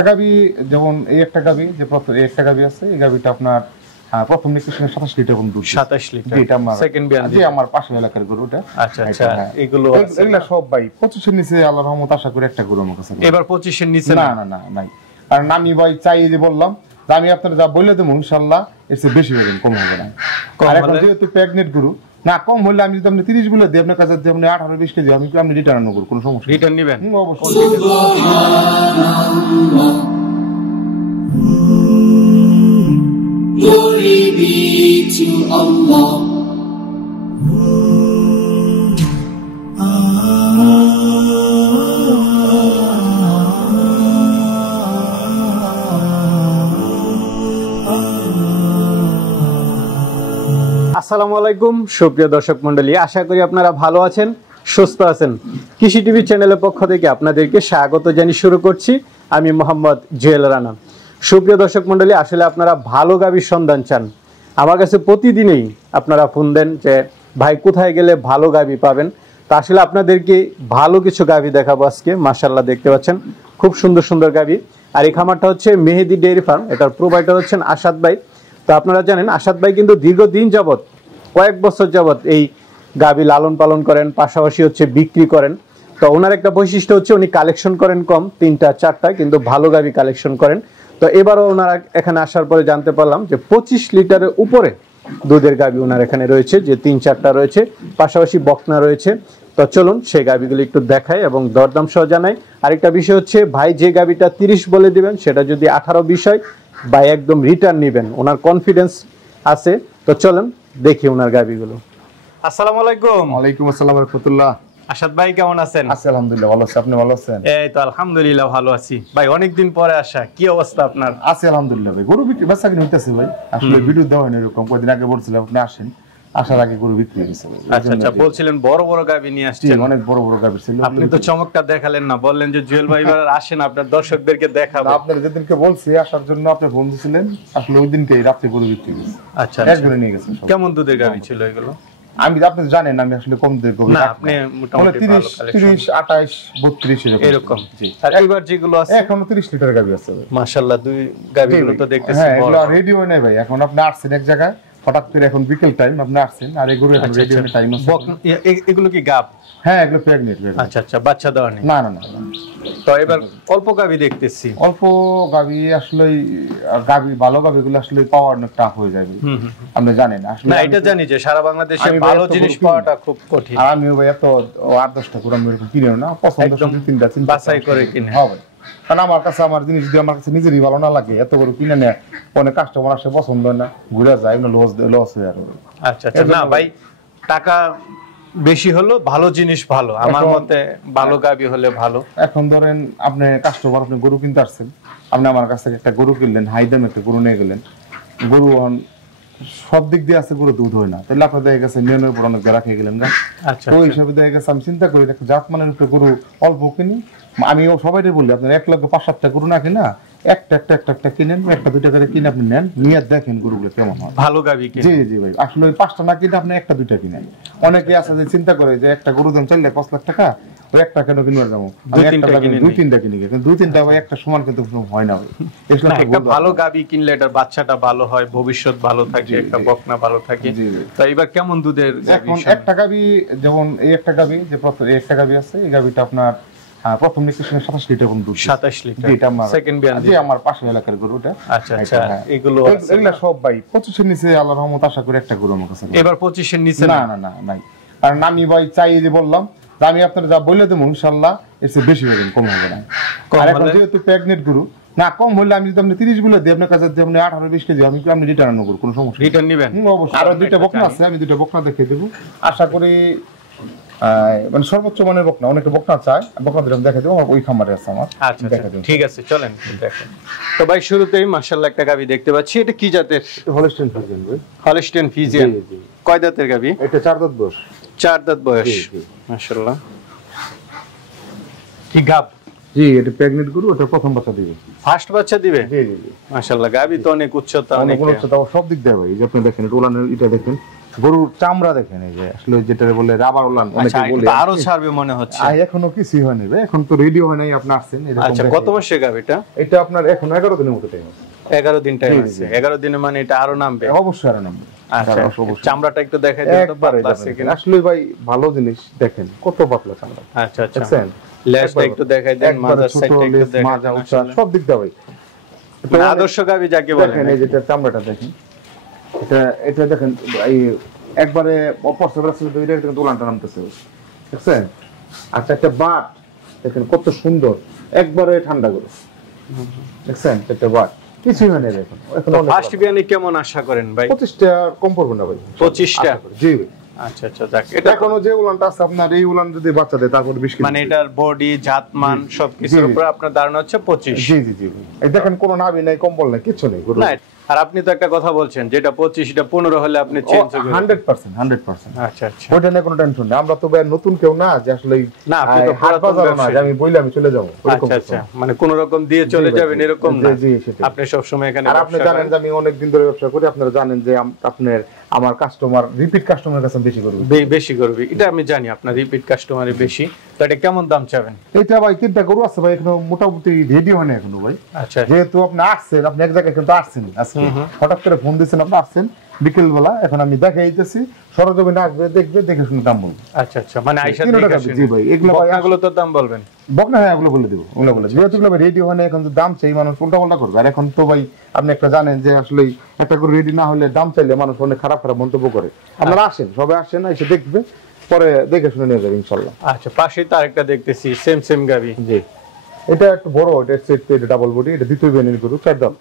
গাবি যেমন এই একটা গাবি যে প্রথম এই একটা গাবি আছে, এই গাবিটা আপনার প্রথম নির্দেশনে 27 লিটার কোন দুধ, 27 লিটার। এটা আমার সেকেন্ড বিয়ান জি আমার পাশের এলাকার গরু এটা। আচ্ছা আচ্ছা, এগুলো সব ভাই 25 এর নিচে আল্লাহর রহমত আশা করি একটা গরু আমার কাছে। এবার 25 এর নিচে না না না নাই, কারণ আমি ভাই চাই যে বললাম যে আমি আপনারা যা বলে দেবো ইনশাআল্লাহ এর চেয়ে বেশি হবে, কম হবে না। আর এখন যেহেতু প্রেগনেন্ট গরু না, কম হলে আমি যদি আপনি 30 বলে দিই আপনার কাছে, যদি আপনি 18-20 কেজি আমি কি আপনি রিটার্ন করব, কোনো সমস্যা রিটার্ন নেবেন অবশ্যই। Glory be to Allah. আসসালামু আলাইকুম সুপ্রিয় দর্শক মণ্ডলী, আশা করি আপনারা ভালো আছেন, সুস্থ আছেন। কৃষি টিভি চ্যানেলের পক্ষ থেকে আপনাদেরকে স্বাগত জানিয়ে শুরু করছি আমি মোহাম্মদ জুয়েল রানা। সুপ্রিয় দর্শক মণ্ডলী, আসলে আপনারা ভালো গাভীর সন্ধান চান, আমার কাছে প্রতিদিনই আপনারা ফোন দেন যে ভাই কোথায় গেলে ভালো গাভী পাবেন। তা আসলে আপনাদেরকে ভালো কিছু গাভী দেখাবো আজকে। মাশাআল্লাহ দেখতে পাচ্ছেন খুব সুন্দর সুন্দর গাভী। আর এই খামারটা হচ্ছে মেহেদি ডেয়ারি ফার্ম, এটার প্রোভাইডার হচ্ছেন আসাদ ভাই। তো আপনারা জানেন আসাদ ভাই কিন্তু দীর্ঘদিন যাবত, কয়েক বছর যাবত এই গাভী লালন পালন করেন, পাশাপাশি হচ্ছে বিক্রি করেন। তো ওনার একটা বৈশিষ্ট্য হচ্ছে উনি কালেকশন করেন কম, 3-4টা, কিন্তু ভালো গাভী কালেকশন করেন। তো এবারও ওনারা এখানে আসার পরে জানতে পারলাম যে 25 লিটারের উপরে দুধের গাভী ওনার এখানে রয়েছে, যে 3-4টা রয়েছে, পাশাপাশি বকনা রয়েছে। তো চলুন সেই গাভীগুলো একটু দেখাই এবং দরদাম সহ জানাই। আরেকটা বিষয় হচ্ছে ভাই যে গাভীটা 30 বলে দিবেন সেটা যদি 18-20 হয় ভাই একদম রিটার্ন নেবেন, ওনার কনফিডেন্স আছে। তো চলুন দেখি ওনার গাভীগুলো। আসসালামু আলাইকুম। ওয়ালাইকুম আসসালাম ওয়া রাহমাতুল্লাহ। আসাদ ভাই কেমন আছেন? আছি আলহামদুলিল্লাহ ভালো আছি, আপনি ভালো আছেন? এই তো আলহামদুলিল্লাহ ভালো আছি ভাই, অনেকদিন পরে আসা, কি অবস্থা আপনার? আছি আলহামদুলিল্লাহ ভাই, গরু বিক্রি বেচা কিনে হইতাছে ভাই। আসলে ভিডিও দেওয়া হয়নি এরকম, কয়েকদিন আগে বলছিলাম আপনি আসেন, আসার আগে গরু বিক্রি হয়েছে। আচ্ছা আচ্ছা, বলছিলেন বড় বড় গাভী নিয়ে আসছেন। অনেক বড় বড় গাভী ছিল। আপনি তো চমকটা দেখালেন না, বললেন যে জুয়েল ভাই এবার আসেন আপনার দর্শকদেরকে দেখাবো। আপনারা যেদিনকে বলছি আসার জন্য আপনি ফোন দিয়েছিলেন, আসলে ওই দিনকেই রাতে গরু বিক্রি হয়েছে। আচ্ছা একবারে নিয়ে গেছেন। কেমন দুধের গাভী ছিল এগুলো? আমি আপনি জানেন আমি আসলে কম দিয়ে গরু না, আপনি মোটামুটি 30, 28, 32 এরকম। জি, আর এবার যেগুলো আছে এখনো 30 লিটার গাভী আছে মাশাআল্লাহ, দুই গাভীগুলো তো দেখতেছি হ্যাঁ, বড়। এগুলো রেডি হয় নাই ভাই, এখন আপনি আসছেন এক জায়গায়, হঠাৎ করে এখন বিকেল টাইম আপনি আসছেন, আর এই গরু এখন রেডি হওয়ার টাইম আছে। এগুলো কি গাব? হ্যাঁ, এগুলো প্রেগনেন্ট। আচ্ছা আচ্ছা, বাচ্চা দেওয়া নেই? না না না। তো এবার অল্প গাভী দেখতেছি। অল্প গাভী আসলে গাভী ভালো গাভীগুলো আসলে পাওয়া অনেক টাফ হয়ে যাবে, আপনি জানেন। আসলে না, এটা জানি যে সারা বাংলাদেশে ভালো জিনিস পাওয়াটা খুব কঠিন। আর আমিও ভাই এত 8-10টা করে আমি এরকম কিনেও না, পছন্দ শুধু 3টা বাছাই করে কিনে। হ্যাঁ ভাই, কারণ আমার কাছে আমার জিনিস যদি আমার কাছে নিজেরই ভালো না লাগে, এত করে কিনে নেয়, অনেক কাস্টমার আসে পছন্দ হয় না, ঘুরে যায়, লস হয়ে আর। আচ্ছা আচ্ছা, না ভাই টাকা বেশি হলো ভালো জিনিস ভালো, আমার মতে ভালো গাভী হলে ভালো। এখন ধরেন আপনি কাস্টমার, আপনি গরু কিনতে আসছেন, আপনি আমার কাছ থেকে একটা গরু কিনলেন, হাই দামে একটা গরু নিয়ে গেলেন, গরু সব দিক দিয়ে আছে, গরু দুধ হয় না, তাহলে আপনার দেখা গেছে নিয়মের উপর অনেক গেরা খেয়ে গেলেন না। আচ্ছা, তো ওই হিসাবে দেখা গেছে আমি চিন্তা করি একটা জাত মানের উপরে গরু অল্প কিনি। আমি সবাই বলি আপনার 1 লক্ষ 5-7টা গরু না কিনা একটা কিনেন, 1-2টা করে কিনে আপনি নেন, নিয়ে দেখেন গরুগুলো কেমন হয়, ভালো গাভী। জি জি ভাই, আসলে ওই 5টা না কিনে আপনি 1-2টা কিনেন। অনেকে আছে যে চিন্তা করে যে একটা গরু দাম 4-5 লাখ টাকা, ওই একটা কেন কিনবার যাবো, 2-3টা কিনে গেছে, 2-3টা ভাই একটা সমান কিন্তু হয় না। একটা ভালো গাভী কিনলে এটার বাচ্চাটা ভালো হয়, ভবিষ্যৎ ভালো থাকে, একটা বকনা ভালো থাকে। তো এবার কেমন দুধের গাভী? এখন একটা গাভী যেমন এই একটা গাভী যে প্রথম এই একটা গাভী আছে, এই গাভীটা আপনার প্রথম নির্দেশনে 27 লিটার কোন দুধ, 27 লিটার। এটা আমার সেকেন্ড বিয়ান জি আমার পাশের এলাকার গরুটা। আচ্ছা আচ্ছা, এগুলো সব ভাই 25 এর নিচে আল্লাহর রহমত আশা করি একটা গরু আমার কাছে। এবার 25 এর নিচে না না না নাই, কারণ আমি ভাই চাই যে বললাম যে আমি আপনারা যা বলে দেবো ইনশাআল্লাহ এর চেয়ে বেশি হবে, কম হবে না। আর এখন যেহেতু প্রেগনেন্ট গরু না, কম হলে আমি যদি আপনি 30 বলে দিই আপনার কাছে, আপনি 18-20 কেজি আমি আপনি রিটার্ন করব, কোনো সমস্যা রিটার্ন নেবেন অবশ্যই। আর 2টা বকনা আছে, আমি 2টা বকনা দেখিয়ে দেবো, আশা করি মানে সর্বোচ্চ মানের বকনা, অনেকে বকনা চায়, বকনা দিলাম দেখা দেবো, ওই খামারে আছে আমার। আচ্ছা ঠিক আছে, চলেন দেখেন। তো ভাই শুরুতেই মাশাআল্লাহ একটা গাভী দেখতে পাচ্ছি, এটা কি জাতের? হলস্টেইন ফ্রিজিয়ান ভাই। হলস্টেইন ফ্রিজিয়ান, কয় দাঁতের গাভী? এটা 4 দাঁত বয়স। 4 দাঁত বয়স, মাশাআল্লাহ। কি গাব? জি, এটা প্রেগন্যান্ট গরু, এটা প্রথম বাচ্চা দিবে, ফার্স্ট বাচ্চা দিবে। জি জি জি মাশাআল্লাহ, গাভী তো অনেক উচ্চতা, অনেক উচ্চতা, সব দিক দিয়ে ভাই। এই যে আপনি দেখেন এটা ওলানের, এটা দেখেন গরুর চামড়া দেখেন, এই যে আসলে যেটা বলে রাবার উলান আচ্ছা, অনেকে বলে, এটা আরো ছাড়বে মনে হচ্ছে। এখনো কিছুই হয়নি ভাই, এখন তো রেডি হয় নাই, আপনি আসছেন এরকম। আচ্ছা, কত মাসের গাব এটা? এটা আপনার এখন 11 দিনের মতো টাইম আছে। 11 দিন টাইম আছে। 11 দিনে মানে এটা আরো নামবে? অবশ্যই আরো নামবে। আচ্ছা, চামড়াটা একটু দেখাই দেন তো, পাতলা আছে কিনা। আসলে ভাই ভালো জিনিস, দেখেন কত পাতলা চামড়া। আচ্ছা আচ্ছা, দেখছেন লেজটা একটু দেখাই দেন, মাথার সাইডটা একটু দেখাই মাজা দেন। উচ্চা সব দিক দিয়ে ভাই মানে আদর্শ গাবি যাকে বলে। দেখেন এই যে চামড়াটা দেখেন, এটা দেখেন এই একবারে অপরসের রাস্তা দিয়ে দেখেন উলানটা নামতেছে, দেখছেন? আচ্ছা, একটা বাট দেখেন কত সুন্দর, একবারে ঠান্ডা করে, দেখছেন? একটা বাট কিছুই হয় না দেখুন। এখন ফার্স্ট বিয়ানি কেমন আশা করেন ভাই? 25টা কম পড়বে না ভাই? 25টা? জি ভাই। আচ্ছা আচ্ছা, যাক, এটা এখনো যে উলানটা আছে আপনার, এই উলান যদি বাচ্চা দেয় তারপর 20 কেজি, মানে এটার বডি জাতমান সবকিছুর উপর আপনার ধারণা হচ্ছে 25। জি জি জি। এই দেখেন কোনো নাভি নাই, কম্বল নাই, কিছু নেই গরু। না, আর আপনি তো একটা কথা বলছেন যেটা 25 এটা 15 হলে আপনি চেঞ্জ করবেন। 100%। আচ্ছা আচ্ছা, ওইটা নিয়ে কোনো টেনশন নেই। আমরা তো ভাই নতুন কেউ না যে আসলে না, আপনি তো হাট পুরাতন বাজার না যে ব্যবসায়ী। আমি বইলে আমি চলে যাবো, এরকম আচ্ছা কিছু আচ্ছা, না। মানে কোন রকম দিয়ে চলে জি ভাই, যাবেন এরকম জি, না। জি, সেটাই। আপনি সব সময় এখানে আর আপনি ব্যবসা জানেন যে আমি অনেক দিন ধরে ব্যবসা করি, আপনারা জানেন যে আপনার আমার কাস্টমার, রিপিট কাস্টমারের কাছে বেশি করবে, বেশি করবে, এটা আমি জানি আপনার রিপিট কাস্টমারে বেশি। তো এটা কেমন দাম চাবেন? এটা ভাই 3টা গরু আছে ভাই, এখনো মোটামুটি রেডি হয় না এখনো ভাই। আচ্ছা, যেহেতু আপনি আসছেন, আপনি এক জায়গায় কিন্তু আসছেন আজকে, হঠাৎ করে ফোন দিয়েছেন, আপনি আসছেন বিকেল বেলা, এখন আমি দেখাইতেছি, সরজমিনে আসবে, দেখবে, দেখে শুনে দাম বলবো। আচ্ছা আচ্ছা, মানে আইসা কিলোটা দেখে যাবে, শুনে। জি ভাই, এগুলো ভাই বকনাগুলো তো দাম বলবেন? বকনা, হ্যাঁ ওগুলো বলে দেবো, ওগুলো বলে দেবো। যেহেতু এগুলো রেডি হয় না, এখন তো দাম চাই, মানুষ উল্টা পাল্টা করবে। আর এখন তো ভাই আপনি একটা জানেন যে আসলে একটা করে রেডি না হলে দাম চাইলে মানুষ অনেক খারাপ খারাপ মন্তব্য করে। আপনারা আসেন, সবাই আসেন, এসে দেখবে, পরে দেখে শুনে নিয়ে যাবে ইনশাল্লাহ। আচ্ছা, পাশেই তো আরেকটা দেখতেছি সেম গাবি। জি, এটা একটু বড়, এটা সেট, এটা ডাবল বডি, এটা দ্বিতীয় বিয়ানের গরু, 4 দাঁত,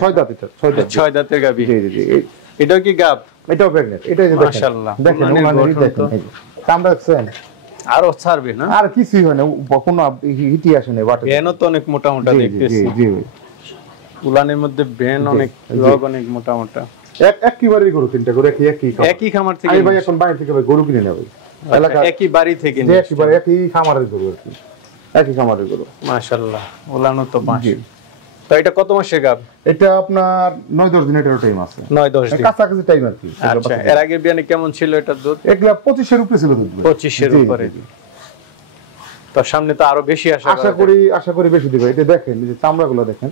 6 দাঁত, এটা 6 দাঁতের গাবি। জি জি জি। এটাও কি গাব? এটাও প্রেগন্যান্ট, এটা যে দেখেন, মাশাআল্লাহ, দেখেন ওখানে দেখেন, এই যে চামড়া দেখছেন, আরো ছাড়বে না? আর কিছুই হয় না, কোনো হিটি আসে না বাটে। বেনও তো অনেক মোটা মোটা দেখতেছি। জি ভাই, উলানের মধ্যে বেন অনেক, লগ অনেক মোটা মোটা। একবারই গরু, 3টা গরু একই খামার থেকে? আমি ভাই এখন বাইরে থেকে ভাই গরু কিনে নেব, এলাকা একই বাড়ি থেকে যে একই খামারের গরু আর কি, একই খামারের গরু। মাশাআল্লাহ, উলানও তো বাঁশি। তো এটা কত মাসের গাব? এটা আপনার 9-10 দিনের টাইম আছে, 9-10 দিন কাছাকাছি টাইম আর কি। আচ্ছা, এর আগের বিয়ানে কেমন ছিল এটার দুধ? এগুলা 25 এর উপরে ছিল দুধ, 25 এর উপরে। তো সামনে তো আরো বেশি আশা করি বেশি দিবে। এটা দেখেন, এই যে চামড়াগুলো দেখেন,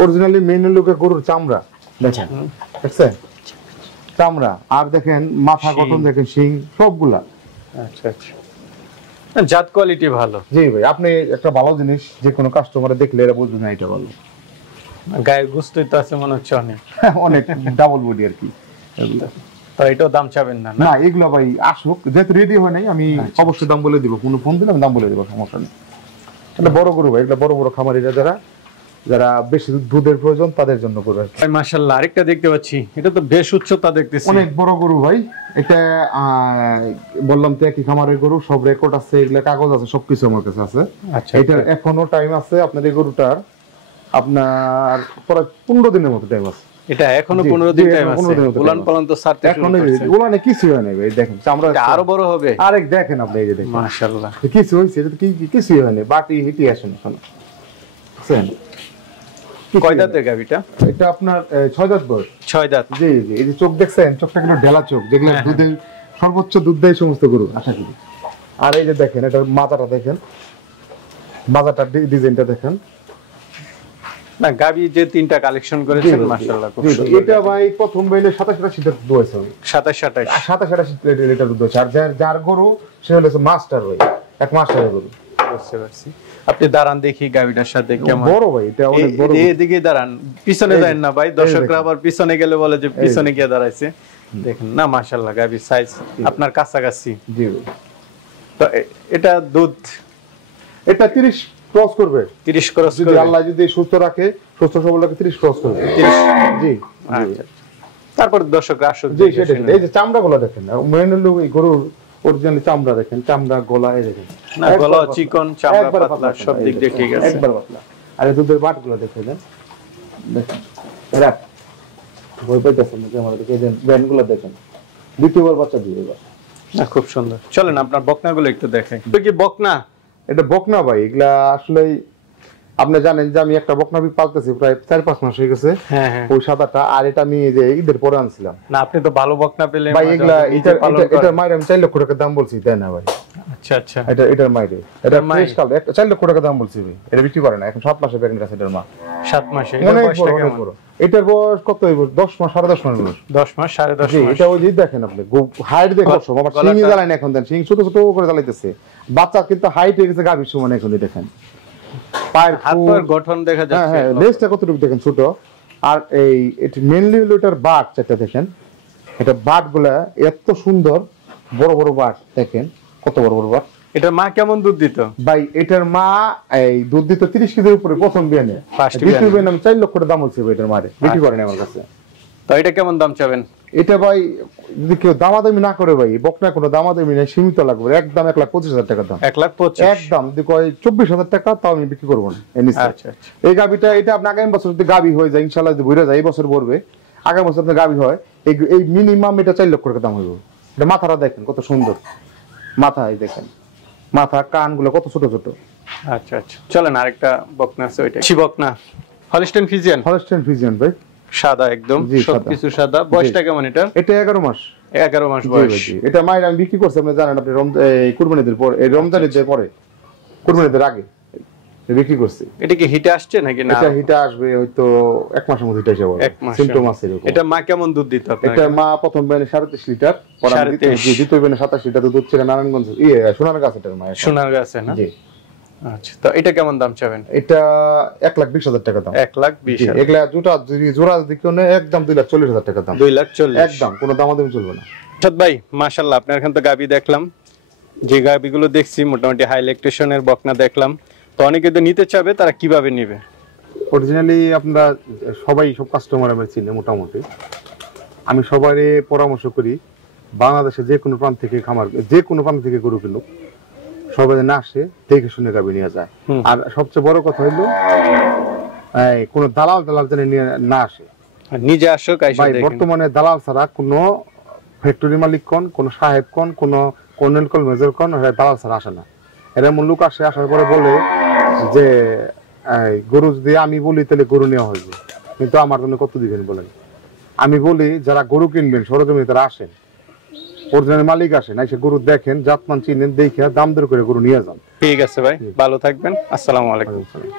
অরিজিনালি মেন লোকের গরুর চামড়া দেখেন, দেখছেন চামড়া, আর দেখেন মাথা গঠন দেখেন, শিং সবগুলা। আচ্ছা আচ্ছা, জাত কোয়ালিটি ভালো। জি ভাই, আপনি একটা ভালো জিনিস যে কোনো কাস্টমারে দেখলে এরা বুঝবে না এটা ভালো। গায়ের গোস্তই তো আছে মনে হচ্ছে অনেক, অনেক ডাবল বডি আর কি এগুলা। তো এটাও দাম চাবেন না? না, এগুলো ভাই আসুক, যেহেতু রেডি হয় নাই, আমি অবশ্যই দাম বলে দিব, কোনো ফোন দিলে আমি দাম বলে দিব, সমস্যা নেই। এটা বড় গরু ভাই, এগুলো বড় বড় খামারিরা যারা বেশি দুধের প্রয়োজন তাদের জন্য করবে। মাশাআল্লাহ, আরেকটা দেখতে পাচ্ছি, এটা তো বেশ উচ্চতা দেখতেছি, অনেক বড় গরু ভাই। এটা বললাম তো একই খামারের গরু, সব রেকর্ড আছে, এগুলা কাগজ আছে, সবকিছু আমার কাছে আছে। আচ্ছা, এটা এখনো টাইম আছে আপনার এই গরুটার, আপনার প্রায় 15 দিনের মতো টাইম আছে। এটা এখনো 15 দিন টাইম আছে। উলান পালন তো ছাড়তে শুরু করছে। উলানে কিছু হয় না ভাই, দেখেন চামড়া আরো বড় হবে। আরেক দেখেন আপনি, এই যে দেখেন মাশাআল্লাহ, কিছু হইছে, এটা কি কিছুই হয় না, বাটি হিটি আসেন এখনো, বুঝছেন? কয় দাঁতের গাবিটা? এটা আপনার 6 দাঁত বয়স। 6 দাঁত। জি জি, এই যে চোখ দেখছেন, চোখটা কিন্তু ঢেলা চোখ, যেগুলো দুধের সর্বোচ্চ দুধ দেয় সমস্ত গরু আশা করি। আর এই যে দেখেন, এটা মাথাটা দেখেন, মাথাটার ডিজাইনটা দেখেন। না, গাবি যে 3টা কালেকশন করেছেন মাশাআল্লাহ, খুব সুন্দর। এটা ভাই প্রথম বাইলে 27-28 লিটার দুধ হয়েছে, 27-28 লিটার দুধ হয়েছে। আর যার গরু সে হলো মাস্টার ভাই, এক মাস্টারের গরু। বুঝতে পারছি। আপনি দাঁড়ান দেখি গাবিটার সাথে কেমন। বড় ভাই, এটা অনেক বড়। এদিকে দাঁড়ান, পিছনে যান না ভাই, দর্শকরা আবার পিছনে গেলে বলে যে পিছনে গিয়ে দাঁড়াইছে। দেখেন না, মাশাআল্লাহ, গাবির সাইজ আপনার কাছাকাছি। জি ভাই। তো এটা দুধ, এটা 30 ক্রস করবে, 30 ক্রস যদি করবে, আল্লাহ যদি সুস্থ রাখে, সুস্থ সবল রাখে, 30 ক্রস করবে। 30। জি। আচ্ছা, তারপর দর্শকরা আসলে জি, সেটাই। এই যে চামড়াগুলো দেখেন, মেন হলো এই গরুর অরিজিনাল চামড়া দেখেন, চামড়া গলা এই দেখেন, না গলা চিকন, চামড়া পাতলা, সব দিক দিয়ে ঠিক আছে, একবার পাতলা। আর এই দুধের বাটগুলো দেখে দেন, দেখেন এরা ভয় পাইতেছেন না আমাদের, দেখে দেন ব্যান্ডগুলো দেখেন, দ্বিতীয়বার বাচ্চা দিয়ে এবার। না খুব সুন্দর। চলেন আপনার বকনাগুলো একটু দেখাই। তো কি বকনা? এটা বকনা ভাই, এগুলা আসলে আপনি জানেন যে আমি একটা বকনা পালতেছি প্রায় 4-5 মাস হয়ে গেছে। হ্যাঁ হ্যাঁ। ওই সাদাটা, আর এটা আমি যে ঈদের পরে আনছিলাম। না আপনি তো ভালো বকনা পেলে ভাই এগুলা এটা মায়ের আমি 4 লক্ষ টাকা দাম বলছি, তাই না ভাই? আচ্ছা আচ্ছা। এটার মায়ের এটা ফ্রেশ কাল 4 লক্ষ টাকা দাম বলছি ভাই। এটা বিক্রি করে না, এখন 7 মাসে প্রেগন্যান্ট আছে এটার মা। 7 মাসে। এটার বয়সটা কেমন? এটার বয়স কত হইব? 10 মাস 10.5 মাস বয়স। 10 মাস 10.5 মাস। এটা ওই যে দেখেন আপনি হাইট দেখো সব আবার সিং জ্বালায় না এখন, দেন সিং ছোট ছোট করে জ্বালাইতেছে। বাচ্চা কিন্তু হাইট হয়ে গেছে গাভীর সমান এখন দেখেন। পায়ের হাত পায়ের গঠন দেখা যাচ্ছে। হ্যাঁ লেজটা কতটুকু দেখেন ছোট। আর এই এটা মেইনলি হলো এটার বাট, যেটা দেখেন এটা বাটগুলা এত সুন্দর, বড় বড় বাট দেখেন, কত বড় বড় বাট। এটার মা কেমন দুধ দিত ভাই? এটার মা এই দুধ দিত 30 কেজির উপরে প্রথম বিয়ানে। দ্বিতীয় বিয়ানে আমি 4 লক্ষ টাকা দাম বলছি এটার মারে, বিক্রি করেন আমার কাছে। তো এটা কেমন দাম চাবেন? এটা ভাই যদি কেউ দামাদামি না করে ভাই, বকনা কোনো দামাদামি নেই, সীমিত লাগবে, একদম 1,25,000 টাকা দাম। 1,25,000 একদম যদি কয় 24,000 টাকা, তাও আমি বিক্রি করবো না। আচ্ছা আচ্ছা। এই গাবিটা এটা আপনি আগামী বছর যদি গাবি হয়ে যায়, ইনশাআল্লাহ যদি ভরে যায়, এই বছর ভরবে, আগামী বছর আপনার গাবি হয়, এই মিনিমাম এটা 4 লক্ষ টাকা দাম হইব। এটা মাথাটা দেখেন কত সুন্দর, মাথা এই দেখেন, মাথা কানগুলো কত ছোট ছোট। আচ্ছা আচ্ছা, চলেন আরেকটা বকনা আছে, ওইটা কি বকনা? Holstein Friesian. হলস্টেইন ফ্রিজিয়ান ভাই, সাদা একদম, সবকিছু সাদা। বয়সটা কেমন এটা? এটা 11 মাস। 11 মাস বয়স। এটা মায়ের আমি বিক্রি করছি, আপনি জানেন, আপনি কুরবানি ঈদের পরে, এই রমজান ঈদের পরে, কুরবানি ঈদের আগে বিক্রি করছি। এটা কি হিটে আসছে নাকি না? এটা হিটে আসবে হয়তো 1 মাসের মধ্যে, হিটে আসবে। 1 মাস সিম্পটম আছে এরকম। এটা মা কেমন দুধ দিত আপনার? এটা মা প্রথম বেনে 33 লিটার, পরে দ্বিতীয় বেনে 27 লিটার দুধ ছিল। নারায়ণগঞ্জ সোনারগাঁ এটার মা, সোনারগাঁছে না? জি। আচ্ছা, তো এটা কেমন দাম চাবেন? এটা 1,20,000 টাকা দাম। 1,20,000। এগুলা জোড়া দিকে একদম 2,40,000 টাকা দাম। 2,40,000 একদম, কোনো দামাদামি চলবে না। আচ্ছা ভাই, মাশাআল্লাহ, আপনার এখানে তো গাবি দেখলাম, যে গাবিগুলো দেখছি মোটামুটি হাই ল্যাকটেশনের বকনা দেখলাম। তো অনেকে তো নিতে চাবে, তারা কিভাবে নেবে? অরিজিনালি আমরা সবাই, সব কাস্টমার আমি চিনি মোটামুটি। আমি সবারই পরামর্শ করি, বাংলাদেশে যে কোনো প্রান্ত থেকে খামার, যে কোনো প্রান্ত থেকে গরু কিনুক, সবাই না আসে দেখে শুনে গাবি নিয়ে যায়। আর সবচেয়ে বড় কথা হইলো কোনো দালাল যেন নিয়ে না আসে, নিজে আসুক। ভাই বর্তমানে দালাল ছাড়া কোনো ফ্যাক্টরি মালিক কোন, কোনো সাহেব কোন, কোনো কর্নেল কোন, মেজর কোন, দালাল ছাড়া আসে না। এরা এমন লোক আসে, আসার পরে বলে যে গরু যদি আমি বলি তাহলে গরু নেওয়া হইবে, কিন্তু আমার জন্য কত দিবেন বলেন। আমি বলি যারা গরু কিনবেন সরজমিনে তারা আসেন, অরিজিনাল মালিক আসেন, এসে গরু দেখেন, জাতমান চিনেন, দেখে দাম দর করে গরু নিয়ে যান। ঠিক আছে ভাই, ভালো থাকবেন। আসসালামু আলাইকুম।